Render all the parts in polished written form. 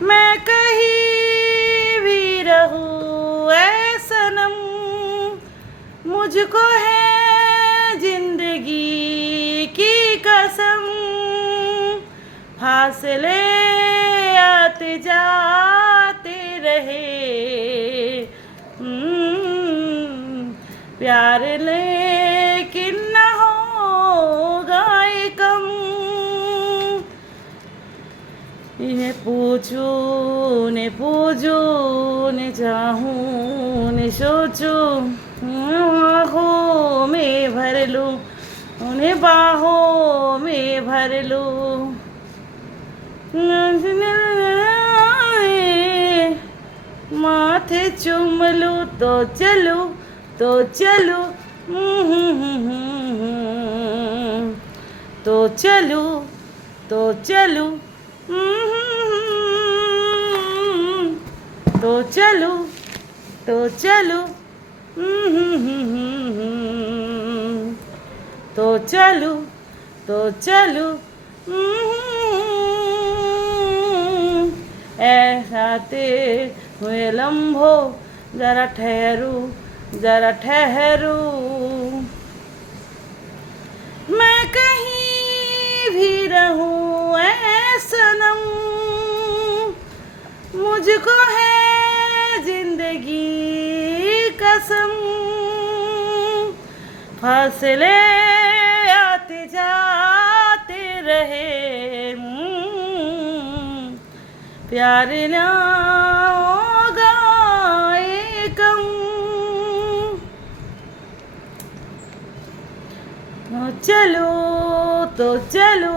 मैं कहीं भी रहूं ऐ सनम, मुझको है जिंदगी की कसम, फासले आते जाते रहे, प्यार लेकिन न होगा ये कम। इन्हें पूछूं ने पूछूं ने चाहूं ने सोचूं, आँखों में भर लूं उन्हें बाहों में भर लूं, माथे चूम लूं तो चलूं तो चलूं, तो चलूं तो चलूं, तो चलूं तो चलूं, तो चलूं तो चलूं, ऐसाते हुए लम्हों जरा ठहरूं जरा ठहरूं, मैं कहीं भी रहूं ऐ सनम, मुझको है जिंदगी कसम, फासले आते जाते रहे, प्यार ना होगा ये कम। चलो तो चलो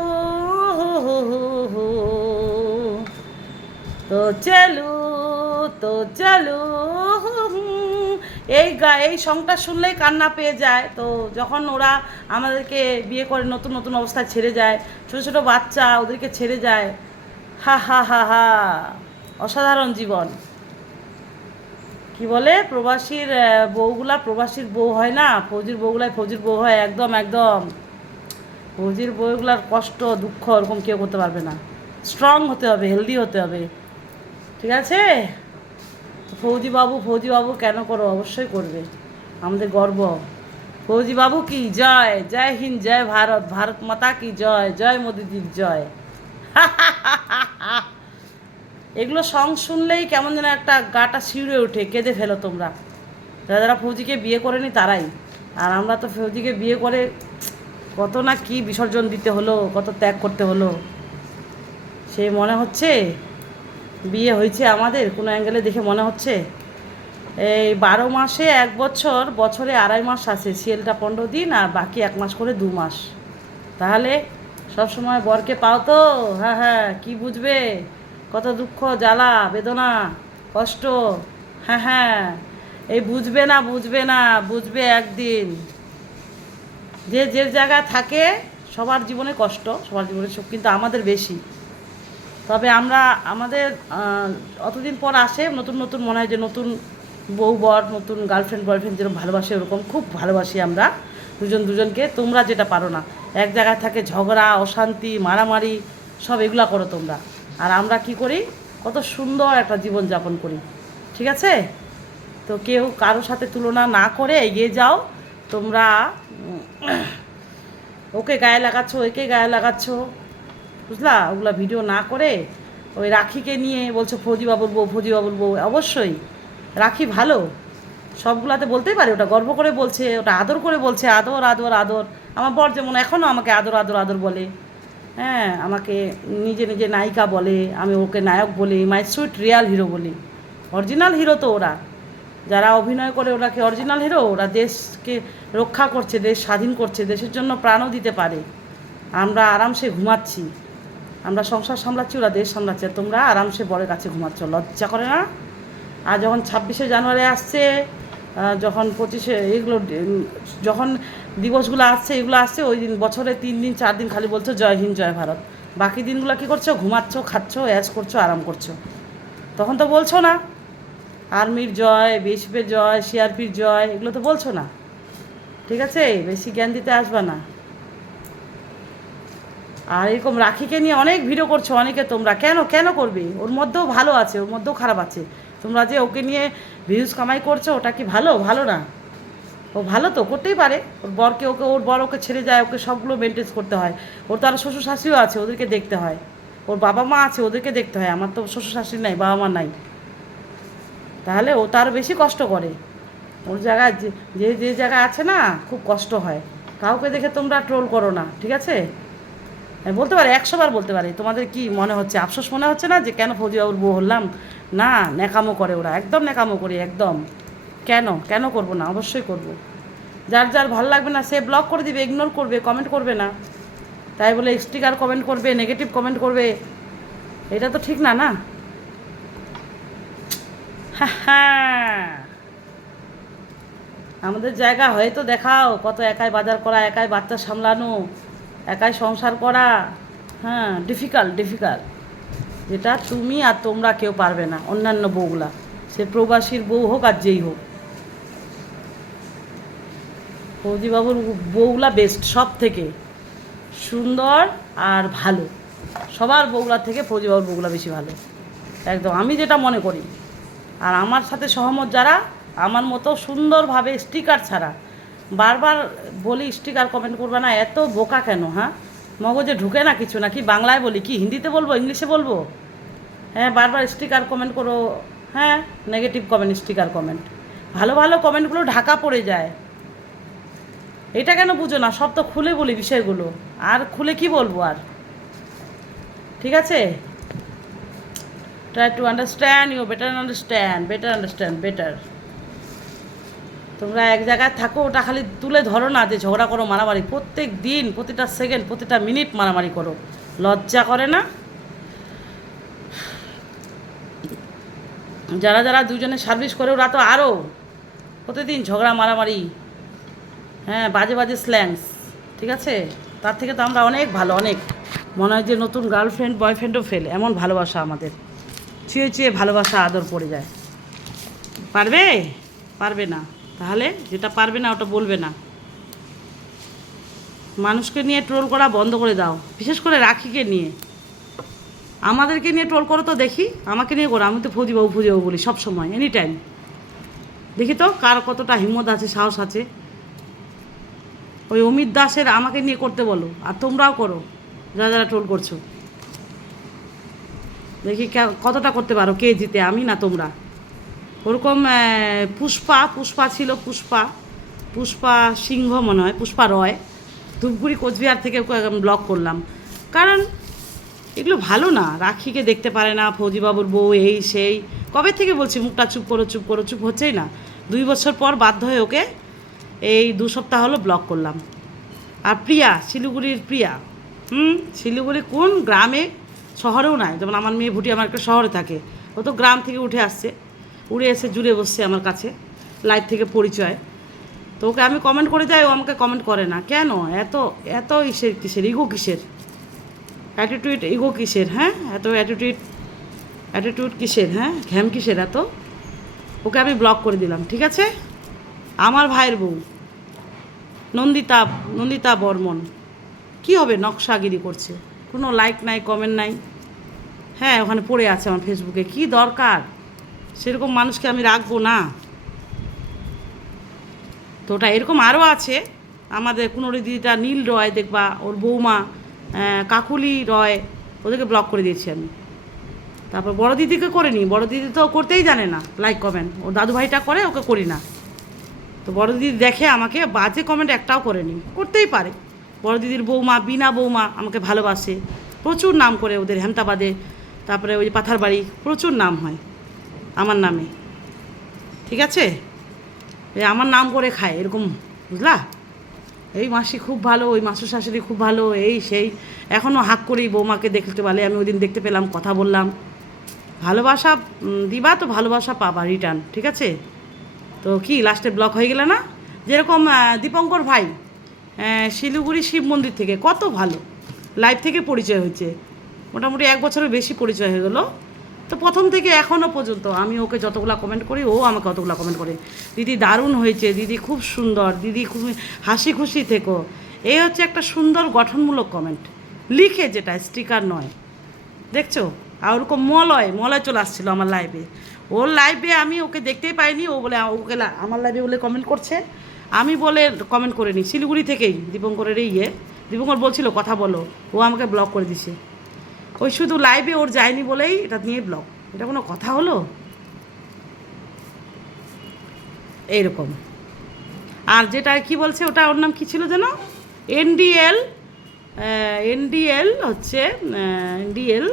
তো চলো তো চলো, এই সংটা শুনলেই কান্না পেয়ে যায়। তো যখন ওরা আমাদেরকে বিয়ে করে নতুন নতুন অবস্থায় ছেড়ে যায়, ছোটো ছোটো বাচ্চা ওদেরকে ছেড়ে যায়, হা হা হা হা, অসাধারণ জীবন। কি বলে প্রবাসীর বউগুলা প্রবাসীর বউ হয় না, ফৌজির বউগুলাই ফৌজির বউ হয়, একদম একদম। ফৌজির বউগুলার কষ্ট দুঃখ ওরকম কেউ করতে পারবে না। স্ট্রং হতে হবে, হেলদি হতে হবে, ঠিক আছে? ফৌজি বাবু কেন করো, অবশ্যই করবে, আমাদের গর্ব। ফৌজি বাবু কি জয়, জয় হিন্দ, জয় ভারত, ভারত মাতা কি জয়, জয় মোদিজির জয়। এগুলো সং শুনলেই কেমন যেন একটা গাটা শিউরে ওঠে, কেঁদে ফেলো তোমরা। যারা যারা ফৌজিকে বিয়ে করেনি তারাই। আর আমরা তো ফৌজিকে বিয়ে করে কত না কি বিসর্জন দিতে হলো, কত ত্যাগ করতে হলো। সে মনে হচ্ছে বিয়ে হয়েছে আমাদের কোনো অ্যাঙ্গেলে দেখে মনে হচ্ছে। এই 12 মাসে 1 বছর, বছরে 2.5 মাস আছে, সিএলটা 15 দিন আর বাকি 1 মাস করে 2 মাস। তাহলে সবসময় বরকে পাও তো, হ্যাঁ হ্যাঁ, কি বুঝবে কত দুঃখ জ্বালা বেদনা কষ্ট, হ্যাঁ হ্যাঁ, এই বুঝবে না বুঝবে একদিন। যে যে জায়গায় থাকে সবার জীবনে কষ্ট, সবার জীবনে সুখ, কিন্তু আমাদের বেশি। তবে আমরা আমাদের অতদিন পর আসে নতুন নতুন মনে হয় যে নতুন বউ বর, নতুন গার্লফ্রেন্ড বয়ফ্রেন্ড যেরকম ভালোবাসে ওরকম খুব ভালোবাসি আমরা দুজনকে। তোমরা যেটা পারো না, এক জায়গায় থাকে ঝগড়া অশান্তি মারামারি সব এগুলা করো তোমরা, আর আমরা কি করি, কত সুন্দর একটা জীবন যাপন করি, ঠিক আছে? তো কেউ কারোর সাথে তুলনা না করে এগিয়ে যাও তোমরা। ওকে গায়ে লাগাচ্ছ, একে গায়ে লাগাচ্ছ, বুঝলা? ওগুলা ভিডিও না করে ওই রাখিকে নিয়ে বলছো ফৌজি বাবুর বউ। অবশ্যই রাখি ভালো, সবগুলাতে বলতেই পারে, ওটা গর্ব করে বলছে, ওটা আদর করে বলছে, আদর আদর আদর। আমার বর যেমন এখনও আমাকে আদর আদর আদর বলে, হ্যাঁ, আমাকে নিজে নিজে নায়িকা বলে, আমি ওকে নায়ক বলি, মাই সুইট রিয়াল হিরো বলি। অরিজিনাল হিরো তো ওরা, যারা অভিনয় করে ওরা কি অরিজিনাল হিরো? ওরা দেশকে রক্ষা করছে, দেশ স্বাধীন করছে, দেশের জন্য প্রাণও দিতে পারে। আমরা আরামসে ঘুমাচ্ছি, আমরা সংসার সামলাচ্ছি, ওরা দেশ সামলাচ্ছে, তোমরা আরামসে বরের কাছে ঘুমাচ্ছ, লজ্জা করে না? আর যখন 26শে জানুয়ারি আসছে, যখন 25শে, এগুলো যখন দিবসগুলো আসছে, এগুলো আসছে, ওই দিন বছরে 3 দিন 4 দিন খালি বলছো জয় হিন্দ জয় ভারত, বাকি দিনগুলো কী করছো? ঘুমাচ্ছ, খাচ্ছ, অ্যাশ করছো, আরাম করছো। তখন তো বলছো না আর্মির জয়, বিএসএফের জয়, সিআরপির জয়, এগুলো তো বলছো না, ঠিক আছে? বেশি জ্ঞান দিতে আসবা না। আর এরকম রাখিকে নিয়ে অনেক ভিডিও করছো অনেকে তোমরা, কেন কেন করবে? ওর মধ্যেও ভালো আছে, ওর মধ্যেও খারাপ আছে। তোমরা যে ওকে নিয়ে ভিউজ কামাই করছো, ওটা কি ভালো? ভালো না। ও ভালো তো করতেই পারে, ওর বরকে ওর বর ওকে ছেড়ে যায়, ওকে সবগুলো মেনটেন করতে হয়। ওর তো আরও শ্বশুর শাশুড়িও আছে, ওদেরকে দেখতে হয়। ওর বাবা মা আছে, ওদেরকে দেখতে হয়। আমার তো শ্বশুর শাশুড়ি নাই, বাবা মা নাই। তাহলে ও তো আরও বেশি কষ্ট করে। ওর জায়গায় যে যে জায়গায় আছে না, খুব কষ্ট হয়। কাউকে দেখে তোমরা ট্রোল করো না, ঠিক আছে? বলতে পারে, 100 বার বলতে পারে। তোমাদের কি মনে হচ্ছে, আফসোস মনে হচ্ছে না যে কেন ফৌজিবাবুর বউ হলাম? না, ন্যাকামো করে ওরা, একদম ন্যাকামো করি, একদম। কেন কেন করবো না? অবশ্যই করব। যার যার ভালো লাগবে না সে ব্লক করে দিবে, ইগনোর করবে, কমেন্ট করবে না। তাই বলে স্টিকার কমেন্ট করবে, নেগেটিভ কমেন্ট করবে, এটা তো ঠিক না, না? হ্যাঁ, আমাদের জায়গা হয়তো দেখাও, কত একাই বাজার করা, একাই বাচ্চা সামলানো, একাই সংসার করা। হ্যাঁ, ডিফিকাল্ট ডিফিকাল্ট, যেটা তুমি আর তোমরা কেউ পারবে না। অন্যান্য বউগুলা, সে প্রবাসীর বউ হোক আর যেই হোক, ফৌজিবাবুর বউগুলা বেস্ট, সব থেকে সুন্দর আর ভালো। সবার বউগুলার থেকে ফৌজিবাবুর বউগুলা বেশি ভালো, একদম, আমি যেটা মনে করি। আর আমার সাথে সহমত যারা, আমার মতো সুন্দরভাবে স্টিকার ছাড়া, বারবার বলি স্টিকার কমেন্ট করবে না, এত বোকা কেন? হ্যাঁ, মগজে ঢুকে না কিছু, নাকি বাংলায় বলি, কি হিন্দিতে বলবো, ইংলিশে বলবো? হ্যাঁ, বারবার স্টিকার কমেন্ট করো। হ্যাঁ, নেগেটিভ কমেন্ট, স্টিকার কমেন্ট, ভালো ভালো কমেন্টগুলো ঢাকা পড়ে যায়। এটা কেন বুঝো না? সব তো খুলে বলি বিষয়গুলো, আর খুলে কি বলবো আর? ঠিক আছে, try to understand, you better understand better. তোমরা এক জায়গায় থাকো, ওটা খালি তুলে ধরো না যে ঝগড়া করো, মারামারি, প্রত্যেক দিন, প্রতিটা সেকেন্ড, প্রতিটা মিনিট মারামারি করো। লজ্জা করে না? যারা যারা দুজনে সার্ভিস করে, ওরা তো আরও প্রতিদিন ঝগড়া মারামারি, হ্যাঁ, বাজে বাজে স্ল্যাংস, ঠিক আছে? তার থেকে তো আমরা অনেক ভালো, অনেক। মনে হয় যে নতুন গার্লফ্রেন্ড বয়ফ্রেন্ডও ফেল, এমন ভালোবাসা আমাদের। ছুঁয়ে ছুঁয়ে ভালোবাসা, আদর পড়ে যায়। পারবে? পারবে না। তাহলে যেটা পারবে না ওটা বলবে না। মানুষকে নিয়ে ট্রোল করা বন্ধ করে দাও, বিশেষ করে রাখিকে নিয়ে। আমাদেরকে নিয়ে ট্রোল করো তো দেখি, আমাকে নিয়ে করো। আমি তো ফৌজিবাবু বলি সব সময়, এনি টাইম। দেখি তো কার কতটা হিম্মত আছে, সাহস আছে। ওই অমিত দাসের আমাকে নিয়ে করতে বলো, আর তোমরাও করো যারা যারা ট্রোল করছো। দেখি কতটা করতে পারো, কে জিতে, আমি না তোমরা। ওরকম পুষ্পা ছিল, পুষ্পা সিংহ মনে হয়, পুষ্পা রয়, ধূপগুড়ি কোচবিহার থেকে ওকে ব্লক করলাম। কারণ এগুলো ভালো না। রাখিকে দেখতে পারে না, ফৌজিবাবুর বউ, এই সেই। কবে থেকে বলছি মুখটা চুপ করো চুপ করো, চুপ হচ্ছেই না। 2 বছর পর বাধ্য হয়ে ওকে এই 2 সপ্তাহ হলো ব্লক করলাম। আর প্রিয়া, শিলিগুড়ির প্রিয়া, শিলিগুড়ি কোন গ্রামে, শহরেও নাই। যেমন আমার মেয়ে ভুটি আমার একটা শহরে থাকে, ও তো গ্রাম থেকে উড়ে এসে জুড়ে বসছে আমার কাছে, লাইভ থেকে পরিচয়। তো ওকে আমি কমেন্ট করে যাই, ও আমাকে কমেন্ট করে না কেন? এত এত কিসের ইগো, কিসের অ্যাটিটিউড, ইগো কিসের? হ্যাঁ, এত অ্যাটিটিউড কিসের? হ্যাঁ, ঘ্যাম কিসের এত? ওকে আমি ব্লক করে দিলাম, ঠিক আছে? আমার ভাইয়ের বউ নন্দিতা বর্মন, কি হবে, নকশাগিরি করছে, কোনো লাইক নাই, কমেন্ট নাই। হ্যাঁ, ওখানে পড়ে আছে আমার ফেসবুকে, কি দরকার? সেরকম মানুষকে আমি রাখবো না। তো ওটা এরকম আরও আছে। আমাদের কুনোরি দিদিটা, নীল রয় দেখবা, ওর বৌমা কাকুলি রয়, ওদেরকে ব্লক করে দিয়েছি আমি। তারপর বড় দিদিকে করিনি, বড় দিদি তো করতেই জানে না লাইক কমেন্ট, ও দাদু ভাইটা করে, ওকে করি না। তো বড় দিদি দেখে আমাকে, বাজে কমেন্ট একটাও করেনি, করতেই পারে। বড় দিদির বৌমা, বিনা বৌমা, আমাকে ভালোবাসে, প্রচুর নাম করে ওদের হেমতাবাদে, তারপরে ওই পাথারবাড়ি, প্রচুর নাম হয় আমার নামে, ঠিক আছে? এই আমার নাম করে খায় এরকম, বুঝলা? এই মাসি খুব ভালো, ওই মাসুর শাশুড়ি খুব ভালো, এই সেই। এখনও হাক করেই বৌমাকে দেখতে পারে, আমি ওই দিন দেখতে পেলাম, কথা বললাম। ভালোবাসা দিবা তো ভালোবাসা পাবা রিটার্ন, ঠিক আছে? তো কি লাস্টে ব্লক হয়ে গেলে না? যেরকম দীপঙ্কর ভাই, শিলিগুড়ি শিব মন্দির থেকে, কত ভালো, লাইভ থেকে পরিচয় হয়েছে, মোটামুটি 1 বছরের বেশি পরিচয় হয়ে গেলো। তো প্রথম থেকে এখনও পর্যন্ত আমি ওকে যতগুলো কমেন্ট করি, ও আমাকে অতগুলো কমেন্ট করে, দিদি দারুণ হয়েছে, দিদি খুব সুন্দর, দিদি খুব হাসি খুশি থেকো। এই হচ্ছে একটা সুন্দর গঠনমূলক কমেন্ট, লিখে, যেটা স্টিকার নয়, দেখছো? আর ওরকম মলয় চলে আসছিলো আমার লাইভে। ওর লাইভে আমি ওকে দেখতেই পাইনি, ও বলে ওকে আমার লাইভে বলে কমেন্ট করছে, আমি বলে কমেন্ট করিনি। শিলিগুড়ি থেকেই দীপঙ্করের দীপঙ্কর বলছিল কথা বলো, ও আমাকে ব্লক করে দিছে। ওই শুধু লাইভে ওর যায়নি বলেই এটা নিয়ে ব্লক। এটা কোনো কথা হলো? এইরকম। আর যেটা কি বলছে, ওটা ওর নাম কী ছিল যেন, এনডিএল হচ্ছে এনডিএল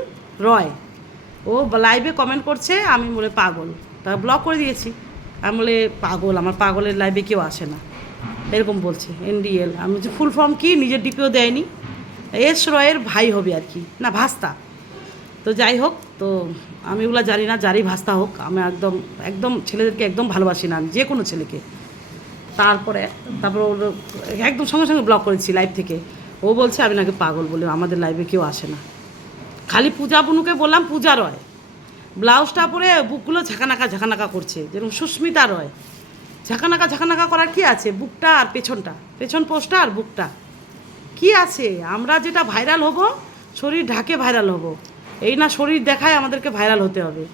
রয়। ও লাইভে কমেন্ট করছে, আমি বলে পাগল, তা ব্লক করে দিয়েছি। আমি বলে পাগল, আমার পাগলের লাইভে কেউ আসে না, এরকম বলছে এনডিএল। আমি বলছি ফুল ফর্ম কি, নিজের ডিপিও দেয়নি। এস রয়ের ভাই হবে আর কি, না ভাস্তা। তো যাই হোক, তো আমি ওগুলো জানি না, যারই ভাস্তা হোক, আমি একদম একদম ছেলেদেরকে একদম ভালোবাসি না, যে কোনো ছেলেকে। তারপরে ওর একদম সঙ্গে সঙ্গে ব্লক করেছি লাইভ থেকে। ও বলছে আমি নাকি পাগল, বলে আমাদের লাইভে কেউ আসে না। খালি পূজা বুনুকে বললাম, পূজা রয় ব্লাউজটা পরে বুকগুলো ঝাঁকানাকা করছে, যেরকম সুস্মিতা রয়। ঝাঁকানাকা করার কি আছে? বুকটা আর পেছন পোস্টটা আর বুকটা কি আছে? আমরা যেটা ভাইরাল হব, শরীর ঢাকে ভাইরাল হব, এই না শরীর দেখায় আমাদেরকে ভাইরাল হতে হবে।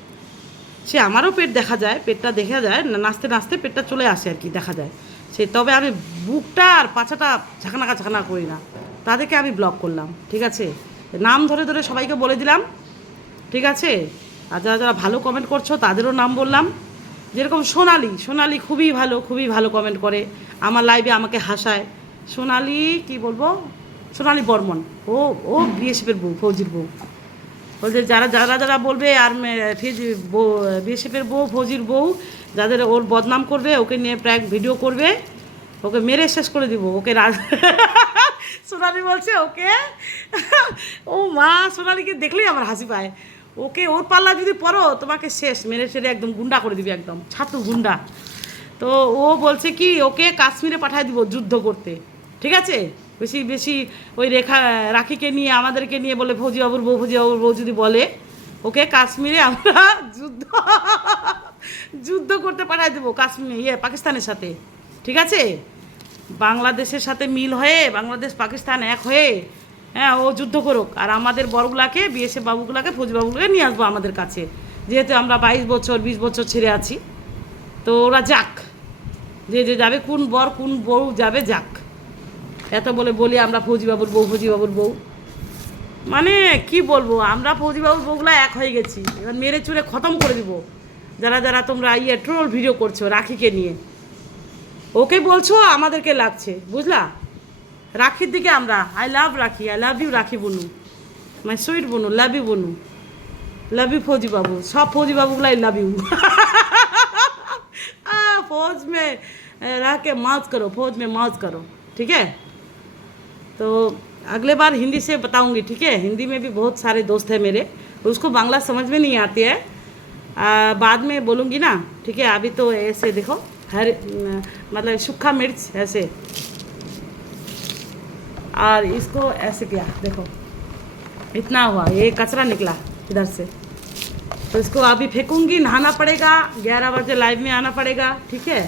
সে আমারও পেট দেখা যায়, পেটটা দেখা যায়, নাচতে নাচতে পেটটা চলে আসে আর কি, দেখা যায় সে। তবে আমি বুকটা আর পাছাটা ঝাঁকানাকা করি না, তাদেরকে আমি ব্লক করলাম, ঠিক আছে? নাম ধরে ধরে সবাইকে বলে দিলাম, ঠিক আছে? আর যারা যারা ভালো কমেন্ট করছো তাদেরও নাম বললাম। যেরকম সোনালি খুবই ভালো কমেন্ট করে আমার লাইভে, আমাকে হাসায়। সোনালি কি বলবো, সোনালি বর্মন, ও বিএসএফের বউ, ফৌজির বউ। বলছে যারা বলবে আর বিএসএফের বউ, ফৌজির বউ, যাদের ওর বদনাম করবে, ওকে নিয়ে প্র্যাঙ্ক ভিডিও করবে, ওকে মেরে শেষ করে দিব ওকে। সোনালি বলছে ওকে, ও মা, সোনালিকে দেখলেই আমার হাসি পায়। ওকে ওর পাল্লা যদি পড়ো, তোমাকে শেষ মেরে সেরে একদম গুন্ডা করে দিবে, একদম ছাতু গুন্ডা। তো ও বলছে কি, ওকে কাশ্মীরে পাঠায় দিব যুদ্ধ করতে, ঠিক আছে? বেশি ওই রাখিকে নিয়ে, আমাদেরকে নিয়ে বলে ফৌজিবাবুর বউ যদি বলে, ওকে কাশ্মীরে আমরা যুদ্ধ করতে পাঠায় দেবো, কাশ্মীর পাকিস্তানের সাথে, ঠিক আছে? বাংলাদেশের সাথে মিল হয়ে, বাংলাদেশ পাকিস্তান এক হয়ে, হ্যাঁ, ও যুদ্ধ করুক, আর আমাদের বড়গুলাকে, বিএসএফ বাবুগুলাকে, ফৌজি বাবুগুলোকে নিয়ে আসবো আমাদের কাছে, যেহেতু আমরা 22 বছর 20 বছর ছেড়ে আছি। তো ওরা যাক, যে যাবে, কোন বর কোন বউ যাবে, যাক। এত বলি আমরা ফৌজিবাবুর বউ, মানে কি বলবো, আমরা ফৌজিবাবুর বউগুলো এক হয়ে গেছি। এবার মেরে চুরে খতম করে দিব যারা তোমরা ট্রোল ভিডিও করছো রাখিকে নিয়ে। ওকে বলছো, আমাদেরকে লাগছে, বুঝলা? রাখির দিকে আমরা আই লাভ রাখি, আই লাভ ইউ রাখি বনু, মাই সুইট বনু, লাভ ইউ বনু, লাভ ইউ फौजी बाबू, सब फौजी बाबूগুলো आई लव यू। फौज में रह के मौज करो, फौज में मौज करो, ठीक है? तो अगले बार हिंदी से बताऊंगी, ठीक है? हिंदी में भी बहुत सारे दोस्त हैं मेरे, उसको बांग्ला समझ में नहीं आती है, बाद में बोलूँगी ना, ठीक है? अभी तो ऐसे देखो, हर मतलब सूखा मिर्च ऐसे, और इसको ऐसे किया, देखो इतना हुआ, ये कचरा निकला इधर से, तो इसको अभी फेंकूंगी, नहाना पड़ेगा, 11 बजे लाइव में आना पड़ेगा, ठीक है?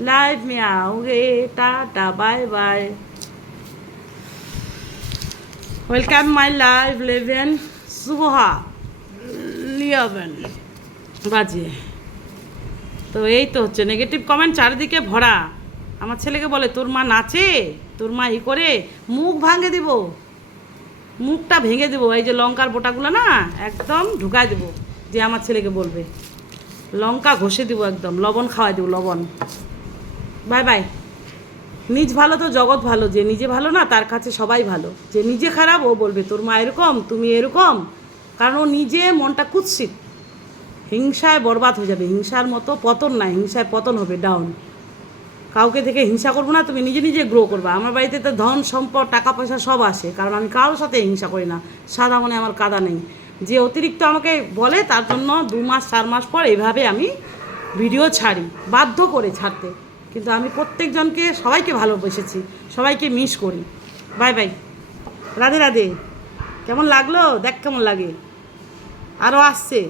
लाइव में आओगे, tata bye bye, welcome my live 11 सुबह 11 বাজে। তো এই তো হচ্ছে নেগেটিভ কমেন্ট চারিদিকে ভরা। আমার ছেলেকে বলে তোর মা নাচে, তোর মা করে, মুখ ভাঙে দিব, মুখটা ভেঙে দেবো, এই যে লঙ্কার বোটাগুলো না একদম ঢুকায় দেবো, যে আমার ছেলেকে বলবে, লঙ্কা ঘষে দিব, একদম লবণ খাওয়াই দেবো, লবণ। Bye bye. নিজ ভালো তো জগৎ ভালো, যে নিজে ভালো না তার কাছে সবাই ভালো, যে নিজে খারাপ ও বলবে তোর মা এরকম, তুমি এরকম, কারণ ও নিজে মনটা কুৎসিত, হিংসায় বরবাদ হয়ে যাবে। হিংসার মতো পতন নাই, হিংসায় পতন হবে, ডাউন। কাউকে থেকে হিংসা করবো না, তুমি নিজে নিজে গ্রো করবা। আমার বাড়িতে তো ধন সম্পদ টাকা পয়সা সব আসে, কারণ আমি কারোর সাথে হিংসা করি না, সাদা মনে আমার কাদা নেই। যে অতিরিক্ত আমাকে বলে তার জন্য 2 মাস 4 মাস পর এইভাবে আমি ভিডিও ছাড়ি, বাধ্য করে ছাড়তে। কিন্তু আমি প্রত্যেকজনকে, সবাইকে ভালোবেসেছি, সবাইকে মিস করি। Bye bye, Radhe Radhe. কেমন লাগলো দেখ, কেমন লাগে, আরও আসছে।